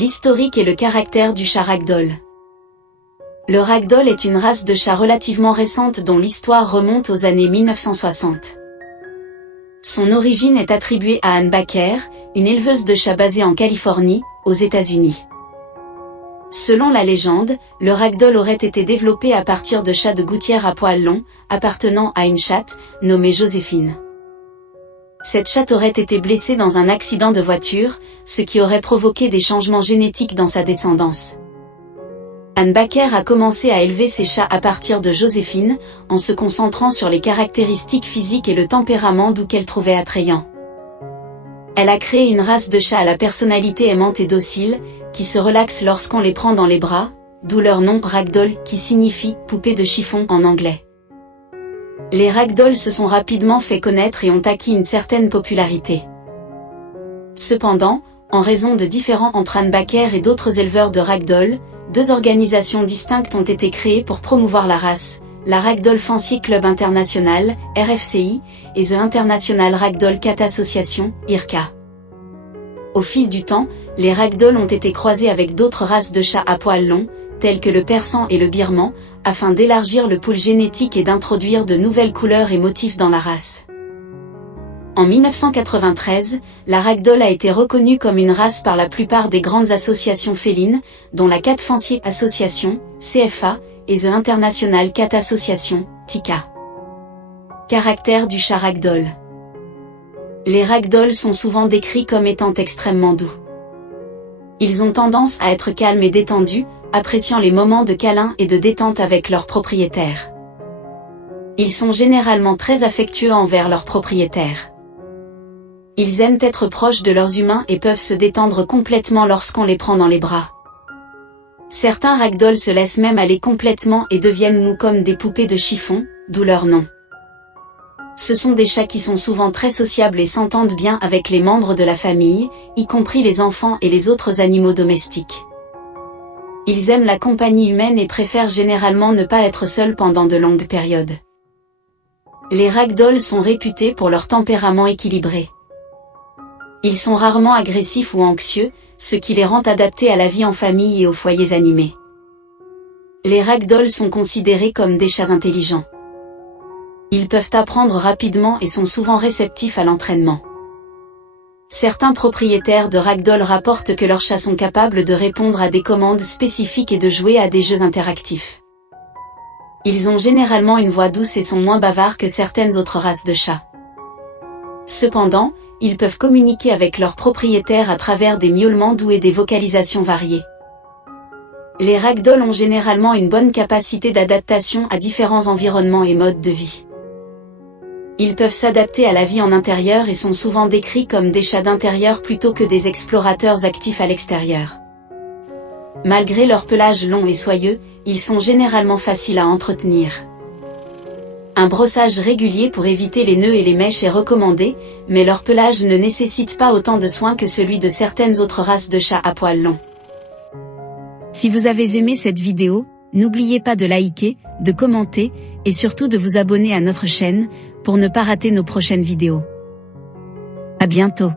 L'historique et le caractère du chat ragdoll. Le ragdoll est une race de chat relativement récente dont l'histoire remonte aux années 1960. Son origine est attribuée à Ann Baker, une éleveuse de chats basée en Californie, aux États-Unis. Selon la légende, le ragdoll aurait été développé à partir de chats de gouttière à poils longs, appartenant à une chatte, nommée Joséphine. Cette chatte aurait été blessée dans un accident de voiture, ce qui aurait provoqué des changements génétiques dans sa descendance. Ann Baker a commencé à élever ses chats à partir de Joséphine, en se concentrant sur les caractéristiques physiques et le tempérament d'où qu'elle trouvait attrayant. Elle a créé une race de chats à la personnalité aimante et docile, qui se relaxe lorsqu'on les prend dans les bras, d'où leur nom ragdoll qui signifie « poupée de chiffon » en anglais. Les ragdolls se sont rapidement fait connaître et ont acquis une certaine popularité. Cependant, en raison de différends entre Ann Baker et d'autres éleveurs de ragdoll, deux organisations distinctes ont été créées pour promouvoir la race, la Ragdoll Fancier Club International, RFCI, et The International Ragdoll Cat Association, IRCA. Au fil du temps, les ragdolls ont été croisés avec d'autres races de chats à poils longs, tels que le persan et le birman, afin d'élargir le pool génétique et d'introduire de nouvelles couleurs et motifs dans la race. En 1993, la ragdoll a été reconnue comme une race par la plupart des grandes associations félines, dont la Cat Fancier Association, CFA, et The International Cat Association, TICA. Caractère du chat ragdoll. Les ragdolls sont souvent décrits comme étant extrêmement doux. Ils ont tendance à être calmes et détendus, appréciant les moments de câlin et de détente avec leurs propriétaires. Ils sont généralement très affectueux envers leurs propriétaires. Ils aiment être proches de leurs humains et peuvent se détendre complètement lorsqu'on les prend dans les bras. Certains ragdolls se laissent même aller complètement et deviennent mous comme des poupées de chiffon, d'où leur nom. Ce sont des chats qui sont souvent très sociables et s'entendent bien avec les membres de la famille, y compris les enfants et les autres animaux domestiques. Ils aiment la compagnie humaine et préfèrent généralement ne pas être seuls pendant de longues périodes. Les ragdolls sont réputés pour leur tempérament équilibré. Ils sont rarement agressifs ou anxieux, ce qui les rend adaptés à la vie en famille et aux foyers animés. Les ragdolls sont considérés comme des chats intelligents. Ils peuvent apprendre rapidement et sont souvent réceptifs à l'entraînement. Certains propriétaires de ragdoll rapportent que leurs chats sont capables de répondre à des commandes spécifiques et de jouer à des jeux interactifs. Ils ont généralement une voix douce et sont moins bavards que certaines autres races de chats. Cependant, ils peuvent communiquer avec leurs propriétaires à travers des miaulements doux et des vocalisations variées. Les ragdolls ont généralement une bonne capacité d'adaptation à différents environnements et modes de vie. Ils peuvent s'adapter à la vie en intérieur et sont souvent décrits comme des chats d'intérieur plutôt que des explorateurs actifs à l'extérieur. Malgré leur pelage long et soyeux, ils sont généralement faciles à entretenir. Un brossage régulier pour éviter les nœuds et les mèches est recommandé, mais leur pelage ne nécessite pas autant de soins que celui de certaines autres races de chats à poils longs. Si vous avez aimé cette vidéo, n'oubliez pas de liker, de commenter, et surtout de vous abonner à notre chaîne, pour ne pas rater nos prochaines vidéos. À bientôt.